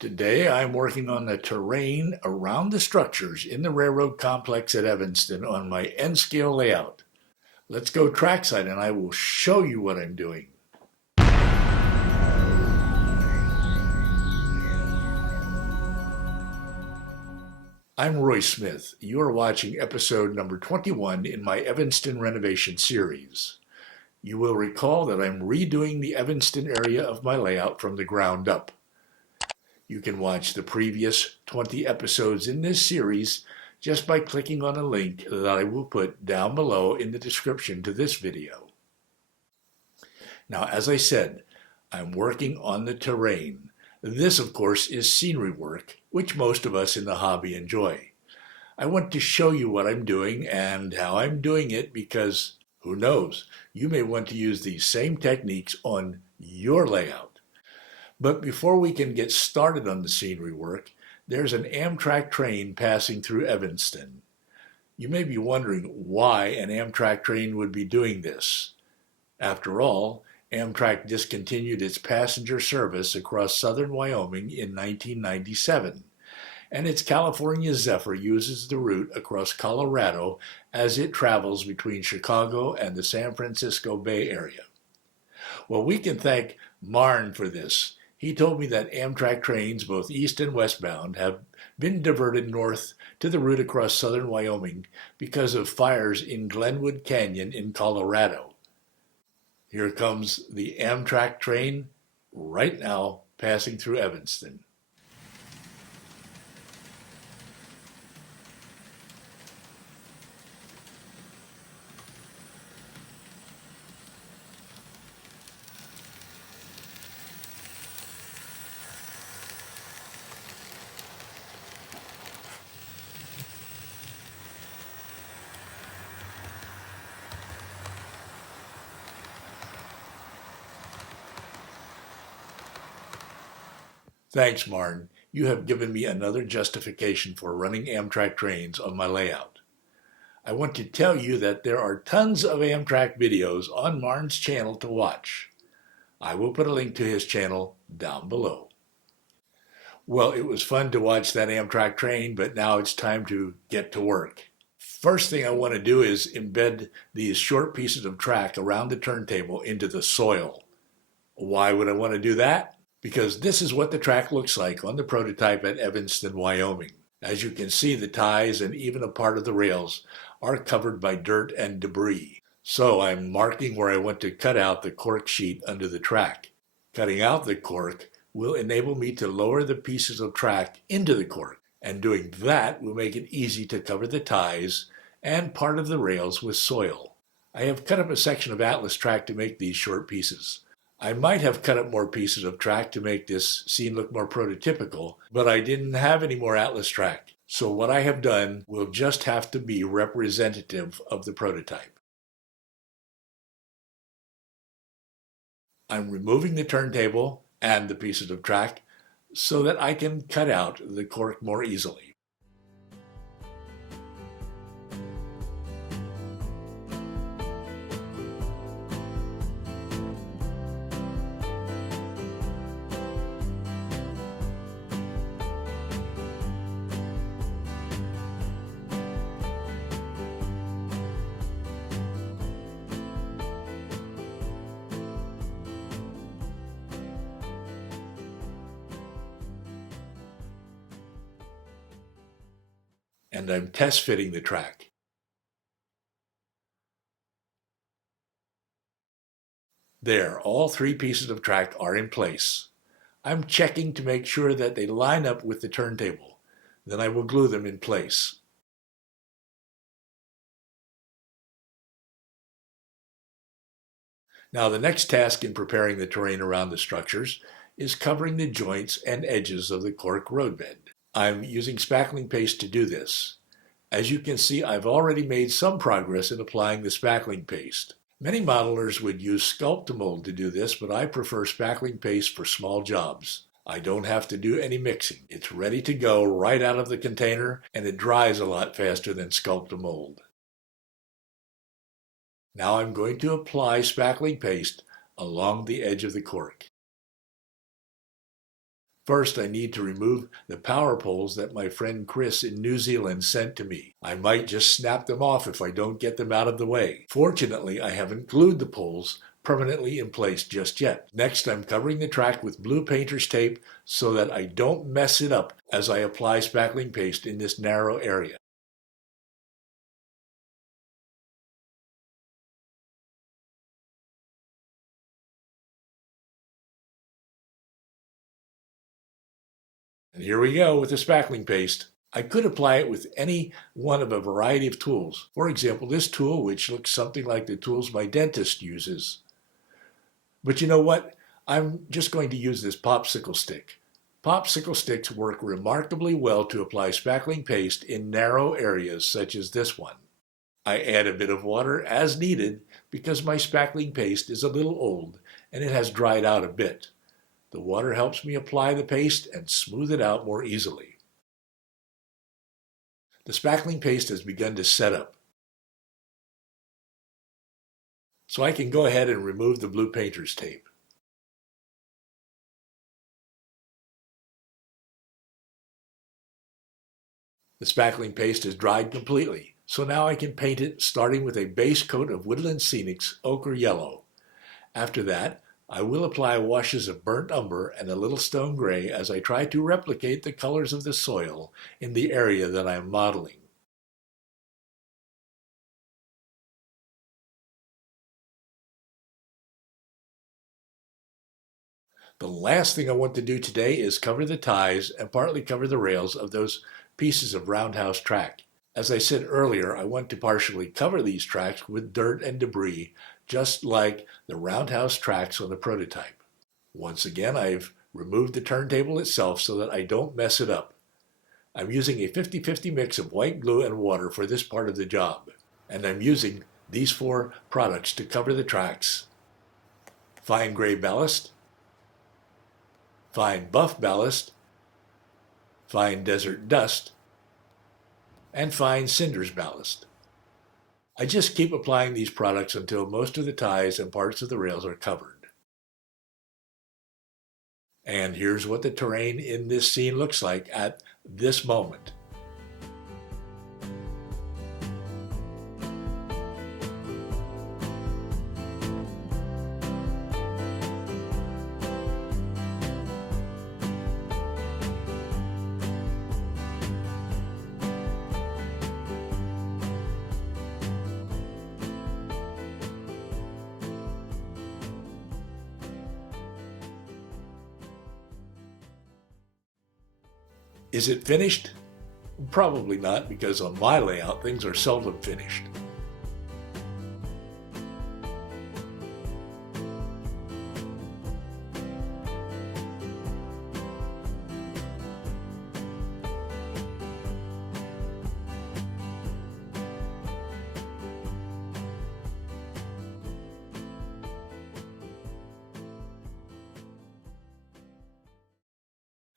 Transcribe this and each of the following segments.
Today I'm working on the terrain around the structures in the railroad complex at Evanston on my N-scale layout. Let's go trackside and I will show you what I'm doing. I'm Roy Smith. You are watching episode number 21 in my Evanston Renovation series. You will recall that I'm redoing the Evanston area of my layout from the ground up. You can watch the previous 20 episodes in this series just by clicking on a link that I will put down below in the description to this video. Now, as I said, I'm working on the terrain. This, of course, is scenery work, which most of us in the hobby enjoy. I want to show you what I'm doing and how I'm doing it because, who knows, you may want to use these same techniques on your layout. But before we can get started on the scenery work, there's an Amtrak train passing through Evanston. You may be wondering why an Amtrak train would be doing this. After all, Amtrak discontinued its passenger service across southern Wyoming in 1997, and its California Zephyr uses the route across Colorado as it travels between Chicago and the San Francisco Bay Area. Well, we can thank Marn for this. He told me that Amtrak trains, both east and westbound, have been diverted north to the route across southern Wyoming because of fires in Glenwood Canyon in Colorado. Here comes the Amtrak train right now passing through Evanston. Thanks, Martin. You have given me another justification for running Amtrak trains on my layout. I want to tell you that there are tons of Amtrak videos on Martin's channel to watch. I will put a link to his channel down below. Well, it was fun to watch that Amtrak train, but now it's time to get to work. First thing I want to do is embed these short pieces of track around the turntable into the soil. Why would I want to do that? Because this is what the track looks like on the prototype at Evanston, Wyoming. As you can see, the ties and even a part of the rails are covered by dirt and debris. So I'm marking where I want to cut out the cork sheet under the track. Cutting out the cork will enable me to lower the pieces of track into the cork, and doing that will make it easy to cover the ties and part of the rails with soil. I have cut up a section of Atlas track to make these short pieces. I might have cut up more pieces of track to make this scene look more prototypical, but I didn't have any more Atlas track. So what I have done will just have to be representative of the prototype. I'm removing the turntable and the pieces of track so that I can cut out the cork more easily. And I'm test fitting the track. There, all three pieces of track are in place. I'm checking to make sure that they line up with the turntable. Then I will glue them in place. Now the next task in preparing the terrain around the structures is covering the joints and edges of the cork roadbed. I'm using spackling paste to do this. As you can see, I've already made some progress in applying the spackling paste. Many modelers would use Sculpt-to-Mold to do this, but I prefer spackling paste for small jobs. I don't have to do any mixing. It's ready to go right out of the container, and it dries a lot faster than Sculpt-to-Mold. Now I'm going to apply spackling paste along the edge of the cork. First, I need to remove the power poles that my friend Chris in New Zealand sent to me. I might just snap them off if I don't get them out of the way. Fortunately, I haven't glued the poles permanently in place just yet. Next, I'm covering the track with blue painter's tape so that I don't mess it up as I apply spackling paste in this narrow area. And here we go with the spackling paste. I could apply it with any one of a variety of tools. For example, this tool, which looks something like the tools my dentist uses. But you know what? I'm just going to use this popsicle stick. Popsicle sticks work remarkably well to apply spackling paste in narrow areas such as this one. I add a bit of water as needed because my spackling paste is a little old and it has dried out a bit. The water helps me apply the paste and smooth it out more easily. The spackling paste has begun to set up. So I can go ahead and remove the blue painter's tape. The spackling paste is dried completely, so now I can paint it starting with a base coat of Woodland Scenics ochre yellow. After that, I will apply washes of burnt umber and a little stone gray as I try to replicate the colors of the soil in the area that I am modeling. The last thing I want to do today is cover the ties and partly cover the rails of those pieces of roundhouse track. As I said earlier, I want to partially cover these tracks with dirt and debris, just like the roundhouse tracks on the prototype. Once again, I've removed the turntable itself so that I don't mess it up. I'm using a 50-50 mix of white glue and water for this part of the job, and I'm using these 4 products to cover the tracks: fine gray ballast, fine buff ballast, fine desert dust, and fine cinders ballast. I just keep applying these products until most of the ties and parts of the rails are covered. And here's what the terrain in this scene looks like at this moment. Is it finished? Probably not, because on my layout things are seldom finished.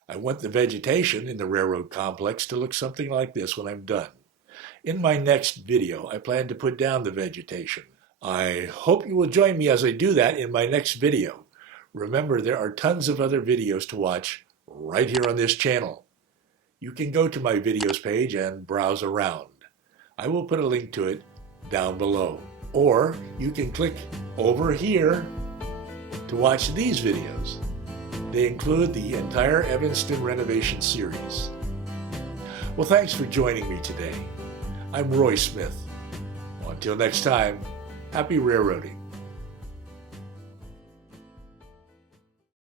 I want the vegetation in the railroad complex to look something like this when I'm done. In my next video, I plan to put down the vegetation. I hope you will join me as I do that in my next video. Remember, there are tons of other videos to watch right here on this channel. You can go to my videos page and browse around. I will put a link to it down below. Or you can click over here to watch these videos. They include the entire Evanston Renovation series. Well, thanks for joining me today. I'm Roy Smith. Until next time, happy railroading.